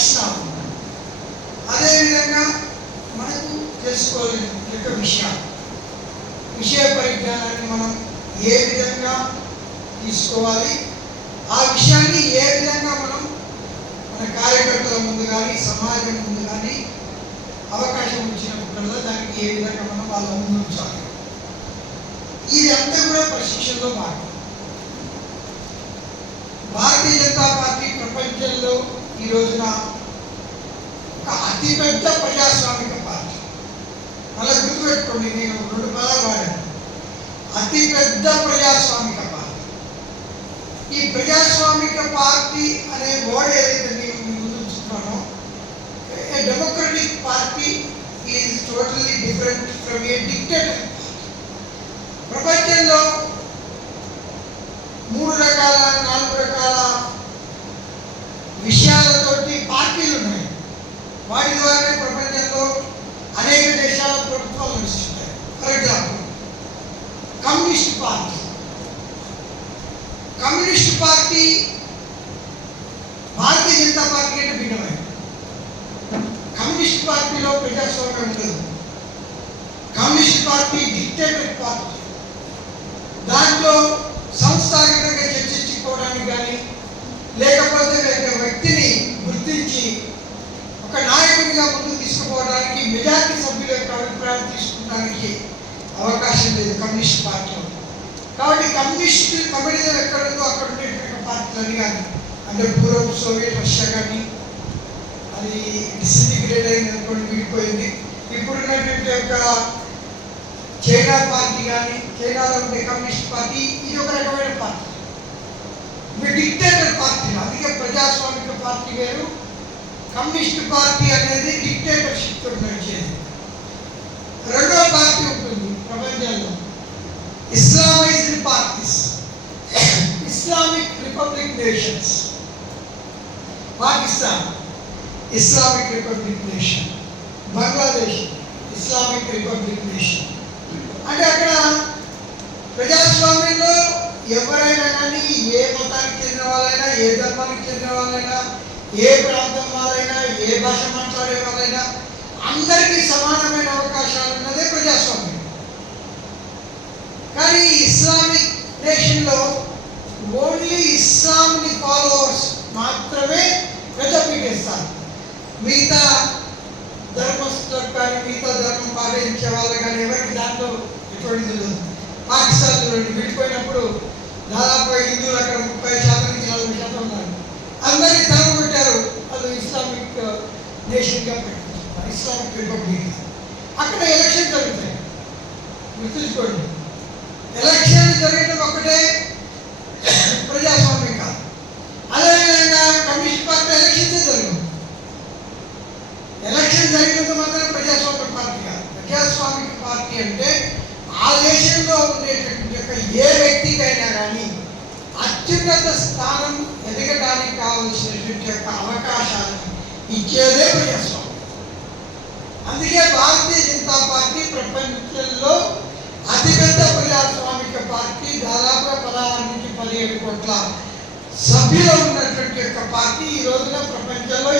లక్షణాలు. అదేవిధంగా మనకు తెలుసుకోలేని విషయ పరిజ్ఞానాన్ని మనం ఏ విధంగా తీసుకోవాలి, ఆ విషయాన్ని ఏ విధంగా మనం మన కార్యకర్తల ముందు కానీ సమాజం ముందు కానీ అవకాశం ఇచ్చినప్పుడల్లా దానికి ఏ విధంగా మనం వాళ్ళ ముందు ఉంచాలి. ఇది అంతా కూడా ప్రశిక్షణలో భాగం. భారతీయ జనతా పార్టీ ప్రపంచంలో ఈ రోజున ఒక అతిపెద్ద ప్రజాస్వామిక పార్టీ. అలా గుర్తుపెట్టుకోండి, నేను 2 పదాలు వాడాను. అతిపెద్ద ప్రజాస్వామిక పార్టీ. ఈ ప్రజాస్వామిక పార్టీ అనే వర్డ్ ఏదైతే నేను ముందు చూస్తున్నానో, democratic party is totally different from a dictator. ప్రపంచంలో 3 రకాల 4 రకాల విషయాలతోటి పార్టీలు ఉన్నాయి. వాటి ద్వారానే ప్రపంచంలో అనేక దేశాల ప్రభుత్వాలు నడుస్తుంటాయి. For example communist party. Communist party Bharatiya Janata party అంటే భిన్నమైనది. కమ్యూనిస్ట్ పార్టీలో ప్రజాస్వామ్యం ఉండదు. Communist party dictator party. దాంట్లో సంస్థాగతంగా చర్చించుకోవడానికి కానీ, లేకపోతే ఒక వ్యక్తిని గుర్తించి ఒక నాయకుడిగా ముందుకు తీసుకుపోవడానికి మెజారిటీ సభ్యుల యొక్క అభిప్రాయం తీసుకోవడానికి అవకాశం లేదు కమ్యూనిస్ట్ పార్టీలో. కాబట్టి కమ్యూనిజం ఎక్కడుందో అక్కడ ఉండేటువంటి పార్టీలని కానీ, అంటే పూర్వం సోవియట్ రష్యా కానీ అది డిసింటిగ్రేట్ అయిన విడిపోయింది. ఇప్పుడున్నటువంటి యొక్క చైనా పార్టీ కానీ, చైనాలో ఉండే కమ్యూనిస్ట్ పార్టీ, ఇది ఒక రకమైన పార్టీ. ఇది డిక్టేటర్ పార్టీ. అందుకే ప్రజాస్వామిక పార్టీ వేరు, కమ్యూనిస్ట్ పార్టీ అనేది డిక్టేటర్షిప్ తోటి నడిచేది. రెండో పార్టీ ఉంటుంది ప్రపంచంలో, Islamised parties. Islamic republic nations. Pakistan Islamic republic nation, Bangladesh Islamic republic nation. అంటే అక్కడ ప్రజాస్వామ్యంలో ఎవరైనా కానీ, ఏ మతానికి చెందిన వాళ్ళైనా, ఏ ధర్మానికి చెందిన వాళ్ళైనా, ఏ ప్రాంతం వాళ్ళైనా, ఏ భాష మాట్లాడే వాళ్ళైనా అందరికీ సమానమైన అవకాశాలు ఉన్నదే ప్రజాస్వామ్యం. కానీ ఇస్లామిక్ నేషన్లో ఓన్లీ ఇస్లాంని ఫాలోవర్స్ మాత్రమే పెద్దపీటేస్తారు. మిగతా ధర్మస్థులకు కానీ, మిగతా ధర్మం పాటించే వాళ్ళు కానీ ఎవరికి దాంట్లో ఎటువంటిది లేదు. పాకిస్తాన్ చూడండి, విడిపోయినప్పుడు దాదాపు హిందువులు అక్కడ 30% నుంచి 40% ఉన్నారు. అందరినీ తరగొట్టారు. వాళ్ళు ఇస్లామిక్ నేషన్గా పెట్టుకుంటారు, ఇస్లామిక్ రిపబ్లిక్. అక్కడ ఎలక్షన్ జరుగుతాయి, గుర్తుంచుకోండి. ఎలక్షన్ జరగడం ఒక్కటే ప్రజాస్వామ్యం కాదు. అదేవిధంగా కమ్యూనిస్ట్ పార్టీ ఎలక్షన్సే జరగదు. ఎలక్షన్ జరిగినంత మాత్రం ప్రజాస్వామిక పార్టీ కాదు. ప్రజాస్వామిక పార్టీ అంటే ఆ దేశంలో ఉండేటటువంటి యొక్క ఏ వ్యక్తికైనా కానీ అత్యున్నత స్థానం ఎదగడానికి కావలసినటువంటి యొక్క అవకాశాలను ఇచ్చేదే ప్రజాస్వామ్యం. అందుకే భారతీయ జనతా పార్టీ ప్రపంచంలో అతిపెద్ద ప్రజాస్వామిక పార్టీ. దాదాపు 16 నుంచి 17 కోట్ల సభ్యులు ఉన్నటువంటి యొక్క పార్టీ. ఈ రోజున ప్రపంచంలో